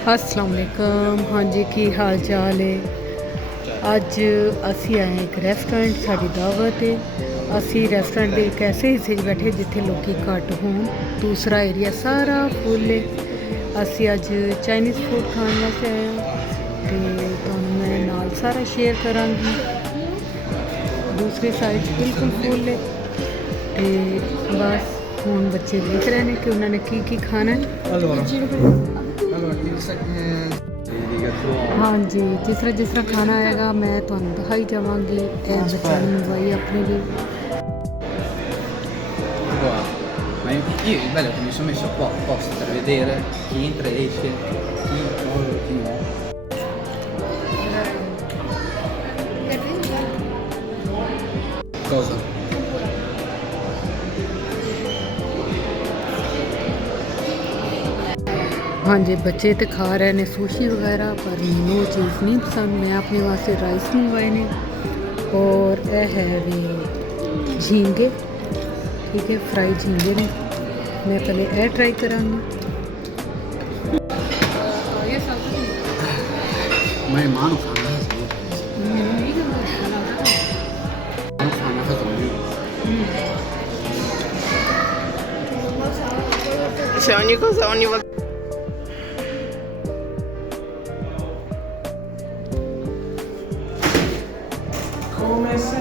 अस्सलाम वालेकुम। हाँ जी, की हाल चाल है। अज असी आए एक रेस्टोरेंट, साड़ी दावत है। असी रेस्टोरेंट के एक ऐसे हिस्से बैठे जिथे लोग घट हों, दूसरा एरिया सारा फुल है। असी अज चाइनीज़ फूड खाने वास्ते आए हैं तो मैं नाल सारा शेयर करांगी। दूसरी साइड बिल्कुल फुल है तो बस हुण बच्चे देख रहे हैं कि उन्होंने की खाना है। हाँ जी, जिस तरह खाना आएगा मैं तुहानू दिखाई जावांगी। बच्चों ने मंगवाई अपने लिए। Ma io il bello è che mi sono messo qua apposta per vedere chi entra e esce, chi no. Cosa? हाँ जी, बच्चे तो खा रहे हैं सुशी वगैरह, पर मैंने वो चीज़ नहीं पसंद। मैं अपने वास्ते राइस मंगवाए ने और यह है वे झींगे, ठीक है, फ्राई झींगे ने। मैं पहले यह try करांगी। Ma in mano fanno C'è ogni cosa, ogni volta. Come se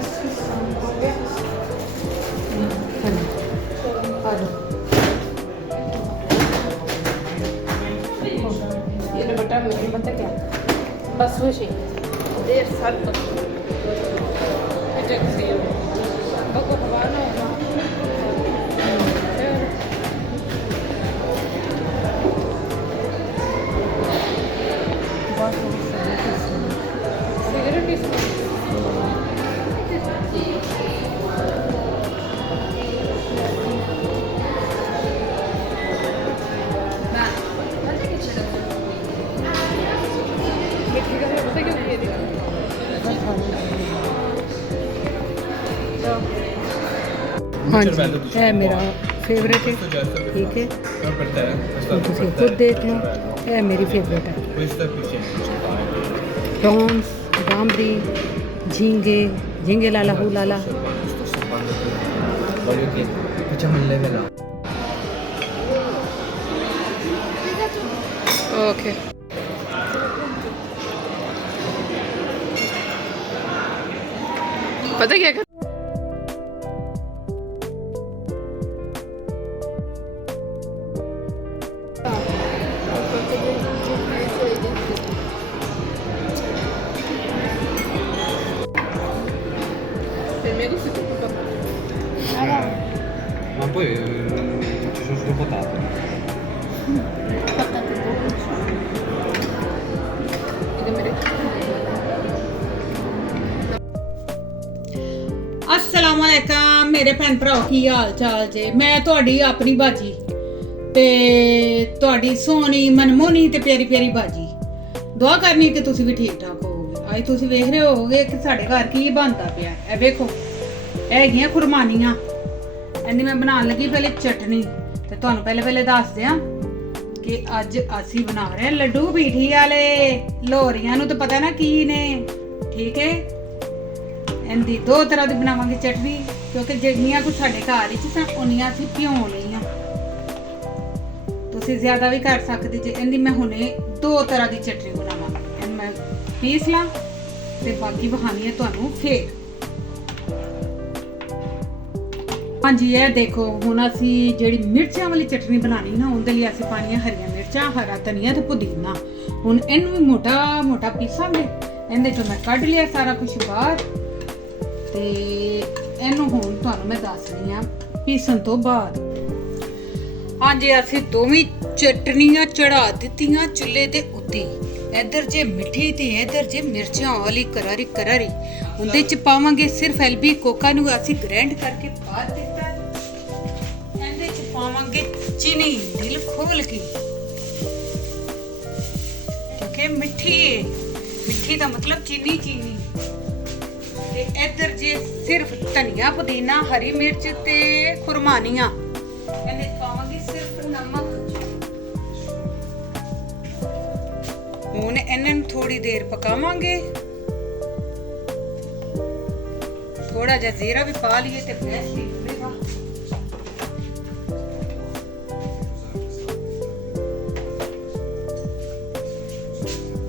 ये दुपट्टा मेरे पता क्या बस वो चाहिए देर साल तक अटक से बको हवाना होगा सिगरेट इसमें हाँ जी, यह मेरा फेवरेट है, ठीक है। तो तुम खुद देख लो, यह मेरी फेवरेट है। प्रॉन्स, डामरी, झींगे, झींगे लाला हू लाला। voglio che facciamo il level up. Okay पता क्या कर Ma poi ci sono solo patate. अस्सलाम वालेकुम मेरे भैन भराओ, की हाल चाल जे। मैं तुहाडी अपनी बाजी ते तुहाडी सोहनी मनमोहनी ते प्यारी प्यारी बाजी। दुआ करनी कि तुसी भी ठीक ठाक होवोगे। अज तुसी वेख रहे होगे कि साडे घर की बनदा पिया। ए वेखो, ਇਹ ਹੈਗੀਆਂ ਖੁਰਮਾਨੀਆਂ। ਇਹਦੀ ਮੈਂ ਬਣਾਉਣ ਲੱਗੀ ਪਹਿਲੇ ਚਟਨੀ। ਤੇ ਤੁਹਾਨੂੰ ਪਹਿਲੇ ਦੱਸ ਦਿਆਂ ਕਿ ਅੱਜ ਅਸੀਂ ਬਣਾ ਰਹੇ ਹਾਂ ਲੱਡੂ ਪੀਠੀ ਵਾਲੇ। ਲੋਰੀਆਂ ਨੂੰ ਤਾਂ ਪਤਾ ਨਾ ਕੀ ਨੇ, ਠੀਕ ਹੈ। ਇਹਦੀ ਦੋ ਤਰ੍ਹਾਂ ਦੀ ਬਣਾਵਾਂਗੇ ਚਟਨੀ, ਕਿਉਂਕਿ ਜਿਹੜੀਆਂ ਕੁ ਸਾਡੇ ਘਰ ਵਿੱਚ ਸਨ ਉਨੀਆਂ ਅਸੀਂ ਭਿਉਂ ਲਈਆਂ। ਤੁਸੀਂ ਜ਼ਿਆਦਾ ਵੀ ਕਰ ਸਕਦੇ ਜੇ। ਇਹਦੀ ਮੈਂ ਹੁਣੇ ਦੋ ਤਰ੍ਹਾਂ ਦੀ ਚਟਨੀ ਬਣਾਵਾਂਗੀ। ਇਹਨੂੰ ਮੈਂ ਪੀਸ ਲਾਂ ਤੇ ਬਾਕੀ ਬਹਾਨੀ ਹੈ ਤੁਹਾਨੂੰ ਫੇਰ। हाँ जी, ये देखो हुण असी जिहड़ी मिर्चां वाली चटनी बनानी ना, उहदे लई असी पाणियां हरियां मिर्चां, हरा धनिया ते पुदीना। हुण इहनूं भी मोटा मोटा पीसांगे। इहदे चों मैं कढ लिया सारा कुछ बाहर ते इहनूं हुण तुहानूं मैं दसदी हां पीसण तो बाद। हाँ जी, असी दोवें चटनियां चढ़ा दित्तियां चुल्हे दे उत्ते। इधर जे मिठी ते इधर जे मिर्चां वाली करारी करारी। उहदे च पावांगे सिर्फ एलबी कोका नूं असी ग्राइंड करके पा दित्ता। इहदे च पावांगे चीनी दिल खोल के, क्योंकि मिठी है। मिठी दा मतलब चीनी चीनी। ते इधर जे सिर्फ धनिया पुदीना हरी मिर्च ते खुरमानियां। इहदे च पावांगे सिर्फ नमक। ਹੁਣ ਇਹਨਾਂ ਨੂੰ ਥੋੜੀ ਦੇਰ ਪਕਾਵਾਂਗੇ। ਥੋੜਾ ਜਿਹਾ ਜ਼ੀਰਾ ਵੀ ਪਾ ਲਈਏ ਤੇ ਬੈਸਟ ਹੀ ਹੋਵੇਗਾ।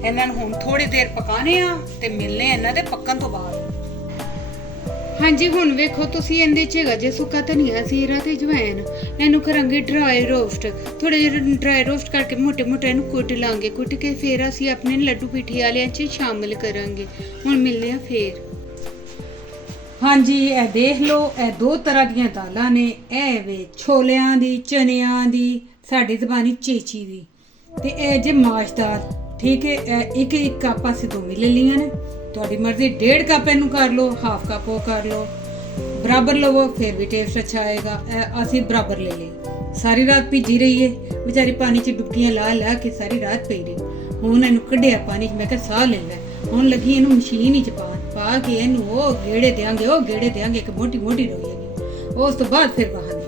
ਇਹਨਾਂ ਨੂੰ ਹੁਣ ਥੋੜੀ ਦੇਰ ਪਕਾਣੇ ਆ ਤੇ ਮਿਲਨੇ ਇਹਨਾਂ ਦੇ ਪੱਕਣ ਤੋਂ ਬਾਅਦ। ਹਾਂਜੀ ਹੁਣ ਵੇਖੋ ਤੁਸੀਂ ਇਹਦੇ ਚ ਹੈਗਾ ਜੇ ਸੁੱਕਾ ਧਨੀਆ, ਜ਼ੀਰਾ ਤੇ ਜਵੈਨ। ਇਹਨੂੰ ਕਰਾਂਗੇ ਡਰਾਈ ਰੋਸਟ। ਥੋੜਾ ਜਿਹਾ ਡਰਾਈ ਰੋਸਟ ਕਰਕੇ ਮੋਟੇ ਮੋਟੇ ਇਹਨੂੰ ਕੁੱਟ ਲਾਂਗੇ। ਕੁੱਟ ਕੇ ਫਿਰ ਅਸੀਂ ਆਪਣੇ ਲੱਡੂ ਪੀਠੀ ਵਾਲਿਆਂ 'ਚ ਸ਼ਾਮਿਲ ਕਰਾਂਗੇ। ਹੁਣ ਮਿਲਦੇ ਆ ਫੇਰ। ਹਾਂਜੀ ਇਹ ਦੇਖ ਲਓ, ਇਹ ਦੋ ਤਰ੍ਹਾਂ ਦੀਆਂ ਦਾਲਾਂ ਨੇ। ਇਹ ਵੇ ਛੋਲਿਆਂ ਦੀ, ਚਨਿਆਂ ਦੀ, ਸਾਡੀ ਜ਼ਬਾਨੀ ਚੇਚੀ ਦੀ, ਤੇ ਇਹ ਜੇ ਮਾਸ਼ ਦਾਲ। ਠੀਕ ਹੈ, ਇੱਕ ਕੱਪ ਅਸੀਂ ਦੋਵੇਂ ਲੈ ਲਈਆਂ ਨੇ। ਤੁਹਾਡੀ ਮਰਜ਼ੀ 1.5 ਕੱਪ ਇਹਨੂੰ ਕਰ ਲਓ, ਹਾਫ ਕੱਪ ਉਹ ਕਰ ਲਓ। ਬਰਾਬਰ ਲਵੋ ਫਿਰ ਵੀ ਟੇਸਟ ਅੱਛਾ ਆਏਗਾ। ਅਸੀਂ ਬਰਾਬਰ ਲੈ ਲਈ। ਸਾਰੀ ਰਾਤ ਭਿੱਜੀ ਰਹੀ ਹੈ ਵਿਚਾਰੀ, ਪਾਣੀ 'ਚ ਡੁਬਕੀਆਂ ਲਾ ਕੇ ਸਾਰੀ ਰਾਤ ਪਈ ਰਹੀ। ਹੁਣ ਇਹਨੂੰ ਕੱਢਿਆ ਪਾਣੀ 'ਚ, ਮੈਂ ਕਿਹਾ ਸਾਹ ਲੈ ਲੈ। ਹੁਣ ਲੱਗੀ ਇਹਨੂੰ ਮਸ਼ੀਨ 'ਚ ਪਾ ਕੇ ਇਹਨੂੰ ਉਹ ਗੇੜੇ ਦਿਆਂਗੇ ਕਿ ਮੋਟੀ ਮੋਟੀ ਰਹੇਗੀ। ਉਸ ਤੋਂ ਬਾਅਦ ਫਿਰ ਕਹਾਂਗੇ।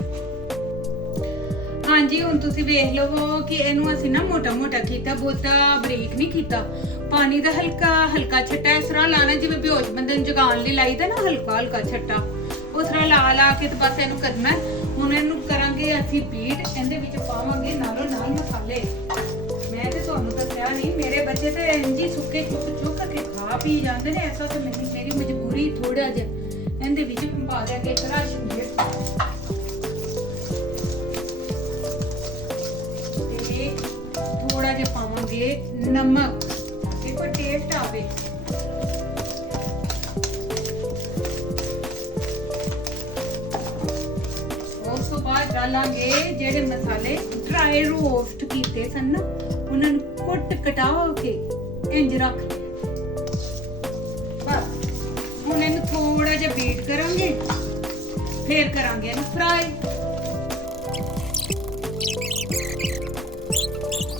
ਹਾਂਜੀ ਹੁਣ ਤੁਸੀਂ ਵੇਖ ਲਵੋ ਕਿ ਇਹਨੂੰ ਅਸੀਂ ਨਾ ਮੋਟਾ ਮੋਟਾ ਕੀਤਾ, ਬਹੁਤਾ ਬਰੀਕ ਨਹੀਂ ਕੀਤਾ। ਪਾਣੀ ਦਾ ਹਲਕਾ ਹਲਕਾ ਛੱਟਾ ਇਸ ਤਰ੍ਹਾਂ ਲਾਣਾ ਜਿਵੇਂ ਬੇਹੋਸ਼ ਬੰਦੇ ਨੂੰ ਜਗਾਉਣ ਲਈ ਲਾਈਦਾ ਨਾ, ਹਲਕਾ ਹਲਕਾ ਛੱਟਾ ਉਸ ਤਰ੍ਹਾਂ ਲਾ ਕੇ ਤੇ ਬਸ ਇਹਨੂੰ ਕਰਨਾ। ਹੁਣ ਇਹਨੂੰ ਕਰਾਂਗੇ ਅਸੀਂ ਬੀਟ। ਇਹਦੇ ਵਿੱਚ ਪਾਵਾਂਗੇ ਨਾਲੋਂ ਨਾਲ ਮਸਾਲੇ। ਮੈਂ ਤੇ ਤੁਹਾਨੂੰ ਦੱਸਿਆ ਨਹੀਂ, ਮੇਰੇ ਬੱਚੇ ਤੇ ਇੰਜੀ ਸੁੱਕੇ ਚੁੱਕ ਕੇ ਖਾ ਪੀ ਜਾਂਦੇ ਨੇ। ਐਸਾ ਤੇ ਮੇਰੀ ਮਜਬੂਰੀ ਥੋੜਾ ਜਿਹਾ ਇਹਦੇ ਵਿੱਚ ਪਾ ਦਿਆਂਗੇ ਕਰਾਸ਼ ਮਿਰਚ ਤੇ ਥੋੜਾ ਜਿਹਾ ਪਾਵਾਂਗੇ ਨਮਕ ਕਿ ਕੋਈ ਟੇਸਟ ਆਵੇ। ਉਸ ਤੋਂ ਬਾਅਦ ਡਾਲਾਂਗੇ ਜਿਹੜੇ ਮਸਾਲੇ ਡਰਾਈ ਰੋਸਟ ਕੀਤੇ ਸਨ ਨਾ, ਉਹਨਾਂ ਨੂੰ ਕੁੱਟ ਕਟਾ ਕੇ ਇੰਜ ਰੱਖ ਲਿਆ। ਬਸ ਹੁਣ ਇਹਨੂੰ ਥੋੜਾ ਜਿਹਾ ਬੀਟ ਕਰਾਂਗੇ, ਫੇਰ ਕਰਾਂਗੇ ਇਹਨੂੰ ਫਰਾਈ।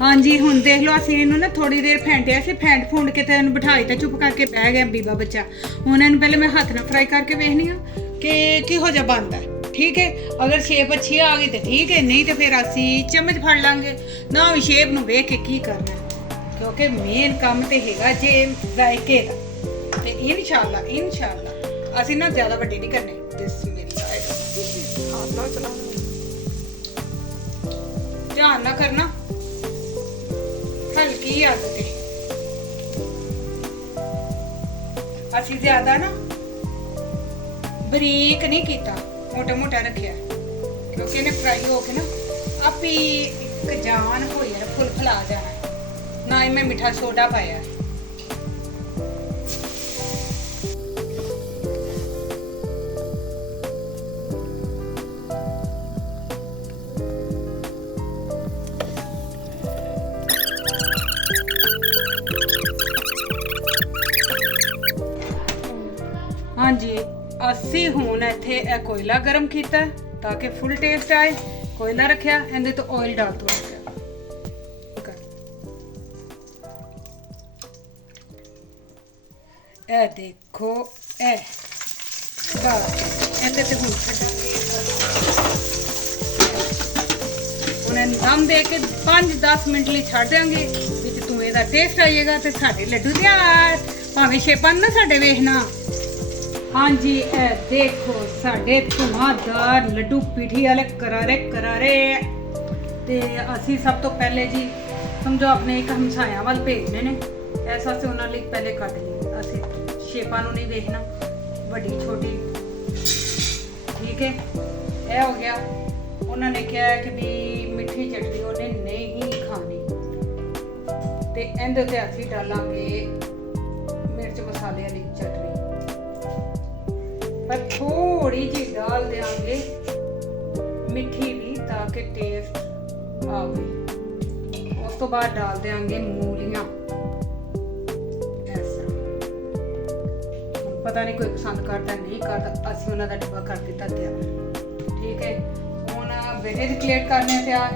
ਹਾਂਜੀ ਹੁਣ ਦੇਖ ਲਓ, ਅਸੀਂ ਇਹਨੂੰ ਨਾ ਥੋੜੀ ਦੇਰ ਫੈਂਟਿਆ ਸੀ। ਫੂੰਡ ਕੇ ਤੇ ਇਹਨੂੰ ਬਿਠਾਈ ਤੇ ਚੁੱਪ ਕਰਕੇ ਬਹਿ ਗਿਆ ਬੀਬਾ ਬੱਚਾ। ਹੁਣ ਇਹਨੂੰ ਪਹਿਲੇ ਮੈਂ ਹੱਥ ਨਾਲ ਫਰਾਈ ਕਰਕੇ ਵੇਖਣੀ ਆ ਕਿ ਕਿਹੋ ਜਿਹਾ ਬਣਦਾ। ਠੀਕ ਹੈ, ਅਗਰ ਸ਼ੇਪ ਅੱਛੀ ਆ ਗਈ ਤੇ ਠੀਕ ਹੈ, ਨਹੀਂ ਤੇ ਫਿਰ ਅਸੀਂ ਚਮਚ ਫੜ ਲਾਂਗੇ। ਨਾ ਵੀ ਸ਼ੇਪ ਨੂੰ ਵੇਖ ਕੇ ਕੀ ਕਰਨਾ, ਕਿਉਂਕਿ ਮੇਨ ਕੰਮ ਤੇ ਹੈਗਾ ਜੇ ਜ਼ਾਇਕੇ ਦਾ। ਤੇ ਇਨਸ਼ਾਅੱਲਾ ਅਸੀਂ ਨਾ ਜ਼ਿਆਦਾ ਵੱਡੀ ਨਹੀਂ ਕਰਨੀ। ਬਿਸਮਿਲ੍ਲਾਹ, ਆਸਲਾ ਚਲਾਉਣਾ, ਧਿਆਨ ਨਾਲ ਕਰਨਾ, ਹਲਕੀ ਅੱਗ ਤੇ। ਅਸੀਂ ਜ਼ਿਆਦਾ ਨਾ ਬਰੀਕ ਨਹੀਂ ਕੀਤਾ, ਮੋਟਾ ਮੋਟਾ ਰੱਖਿਆ, ਕਿਉਂਕਿ ਇਹਨੇ ਫਰਾਈ ਹੋ ਕੇ ਨਾ ਆਪੇ ਇੱਕ ਜਾਨ ਹੋਈ ਹੈ, ਫੁੱਲ ਫਲਾ ਜਾਣਾ। ਨਾ ਹੀ ਮੈਂ ਮਿੱਠਾ ਸੋਡਾ ਪਾਇਆ। ਹਾਂਜੀ ਅਸੀਂ ਹੁਣ ਇੱਥੇ ਇਹ ਕੋਇਲਾ ਗਰਮ ਕੀਤਾ ਤਾਂ ਕਿ ਫੁੱਲ ਟੇਸਟ ਆਏ। ਕੋਇਲਾ ਰੱਖਿਆ, ਇਹਦੇ ਤੋਂ ਆਇਲ ਡਾਲ ਦੋ। ਇਹ ਦੇਖੋ, ਇਹ ਬਸ ਇਹਦੇ ਤੇ ਹੁਣ ਛੱਡਾਂਗੇ। ਹੁਣ ਇਹਨੂੰ ਦਮ ਦੇ ਕੇ 5-10 ਮਿੰਟ ਲਈ ਛੱਡ ਦਿਆਂਗੇ। ਵਿੱਚ ਧੂਏ ਦਾ ਟੇਸਟ ਆਏਗਾ ਤੇ ਸਾਡੇ ਲੱਡੂ ਤਿਆਰ। ਭਾਵੇਂ ਸ਼ੇਪਾਂ ਨਾ ਸਾਡੇ ਵੇਖਣਾ। ਹਾਂਜੀ ਇਹ ਦੇਖੋ ਸਾਡੇ ਧੂਆਂਦਾਰ ਲੱਡੂ ਪੀਠੀ ਵਾਲੇ ਕਰਾਰੇ। ਤੇ ਅਸੀਂ ਸਭ ਤੋਂ ਪਹਿਲੇ ਜੀ ਸਮਝੋ ਆਪਣੇ ਇੱਕ ਹਮਸਾਇਆਂ ਵੱਲ ਭੇਜਣੇ ਨੇ। ਇਸ ਵਾਸਤੇ ਉਹਨਾਂ ਲਈ ਪਹਿਲੇ ਕੱਢ ਲਈ। ਅਸੀਂ ਸ਼ੇਪਾਂ ਨੂੰ ਨਹੀਂ ਵੇਖਣਾ, ਵੱਡੀ ਛੋਟੀ। ਠੀਕ ਹੈ, ਇਹ ਹੋ ਗਿਆ। ਉਹਨਾਂ ਨੇ ਕਿਹਾ ਕਿ ਵੀ ਮਿੱਠੀ ਚਟਨੀ ਉਹਨੇ ਨਹੀਂ ਖਾਣੀ, ਤੇ ਇਹਦੇ ਉੱਤੇ ਅਸੀਂ ਡਾਲਾਂਗੇ ਮਿਰਚ ਮਸਾਲੇ ਵਾਲੀ ਚਟਨੀ। पर थोड़ी जी डाल देंगे मिठी भी ताकि टेस्ट आवे। उस तो बाद डाल देंगे मूलियां। ऐसा पता नहीं कोई पसंद करता नहीं करता, असी उन्हों का डब्बा कर दिता तैयार। ठीक है, हुण बेटे दी प्लेट करने तैयार।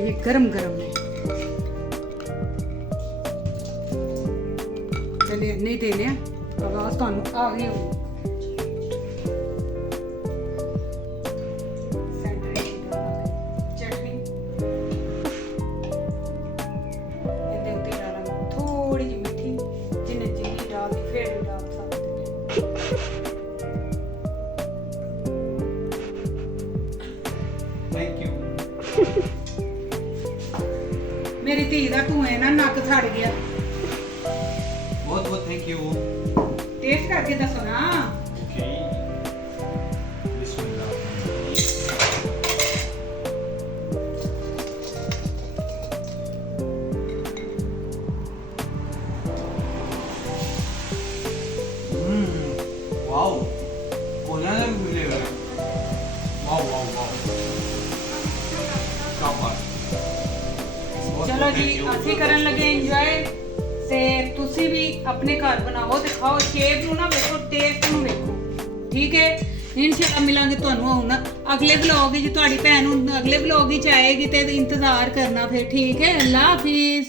ये गरम गरम है, चलिए नहीं देने आवाज ਤੁਹਾਨੂੰ ਆ ਗਈ ਹੋਣੀ। ਚਟਨੀ ਮੇਰੀ ਧੀ ਦਾ ਧੂਏ ਨਾਲ ਨੱਕ ਸੜ ਗਿਆ। बहुत बहुत थैंक यू। ਟੇਸਟ ਕਰਕੇ ਦੱਸੋ ਨਾ। Okay. Bismillah. वाओ, कोना लग फ्लेवर। वाओ वाओ वाओ, क्या बात। ਚਲੋ ਜੀ ਅਸੀਂ ਕਰਨ ਲੱਗੇ ਇੰਜੋਏ ਤੇ ਤੁਸੀਂ ਵੀ ਆਪਣੇ ਘਰ ਬਣਾਓ ਤੇ ਖਾਓ। ਸ਼ੇਪ ਨੂੰ ਨਾ ਵੇਖੋ, ਟੇਸਟ ਨੂੰ ਵੇਖੋ, ਠੀਕ ਹੈ। ਇਨਸ਼ਾਅੱਲਾ ਮਿਲਾਂਗੇ ਤੁਹਾਨੂੰ ਹੁਣ ਅਗਲੇ ਵਲੌਗ ਵਿੱਚ। ਤੁਹਾਡੀ ਭੈਣ ਨੂੰ ਅਗਲੇ ਵਲੌਗ ਵਿੱਚ ਆਏਗੀ ਤੇ ਇੰਤਜ਼ਾਰ ਕਰਨਾ ਫਿਰ, ਠੀਕ ਹੈ। ਅੱਲਾ ਹਾਫਿਜ਼।